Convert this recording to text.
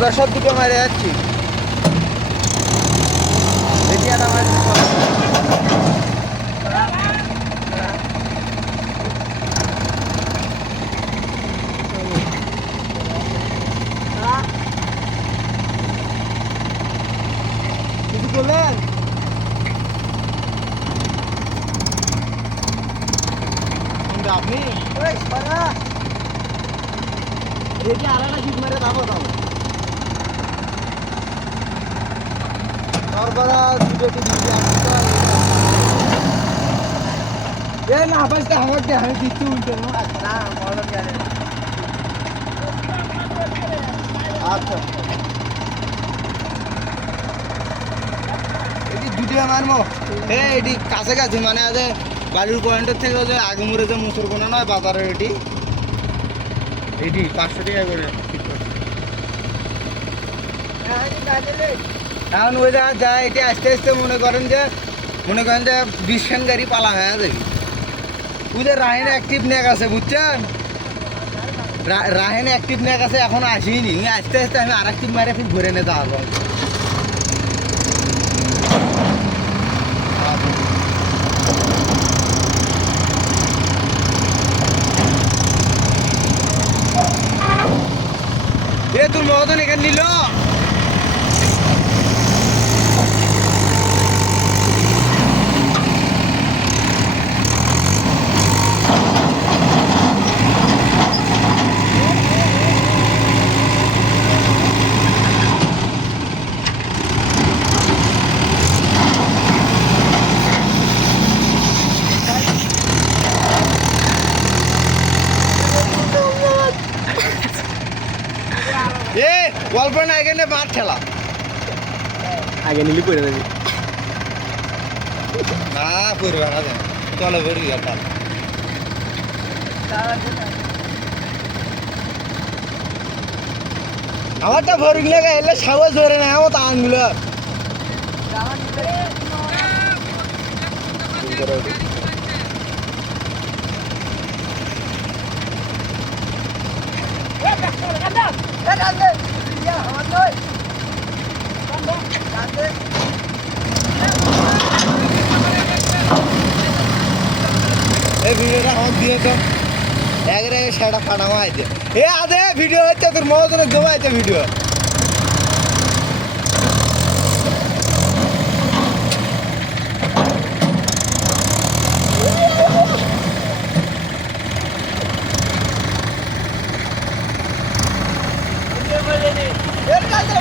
ওরা সব দুটো মারে যাচ্ছি দেখি আর আমার কিছু বললেন আপনি দেখি আর একটা জিপ মেরে যাবো তাহলে তারপরে দুটো এ না বাসটা আমাকে আমি দিচ্ছি উল্টে না মডেল গেলে আচ্ছা এটি দুটো মারমো এটি কাছাকাছি মানে আছে বালুর পয়েন্টের থেকে যে আগে মুড়ে যে মুসুর কোনা নয় বাজারের এটি 500 টাকা করে এখন ওই জায়গা যায় এটি আস্তে আস্তে মনে করেন যে 20 খান গাড়ি পালা হয়ে যাবে ওদের রাহেন অ্যাক্টিভ নেক আছে বুঝছেন রাহেন অ্যাক্টিভ নেক আছে এখন আসিনি আস্তে আস্তে আমি আর অ্যাক্টিভ মারে ফির ঘুরে নিতে পারবো এ তোর মতন এখানে নিল এ গল্প না এখানে মাঠ খেলা আগে নিলি পড়ে যাবি না পড়বে না চলে বেরিয়ে গেল আমারটা ভরি লেগে এলে সাহস ধরে না আমার তা আনগুলো এই ভিডিওটা আমার দিয়ে তো এক রেখে সেটা ফাটানো আছে এ আদে ভিডিও হচ্ছে তোর মজনে জমাইছে ভিডিও এর কাছে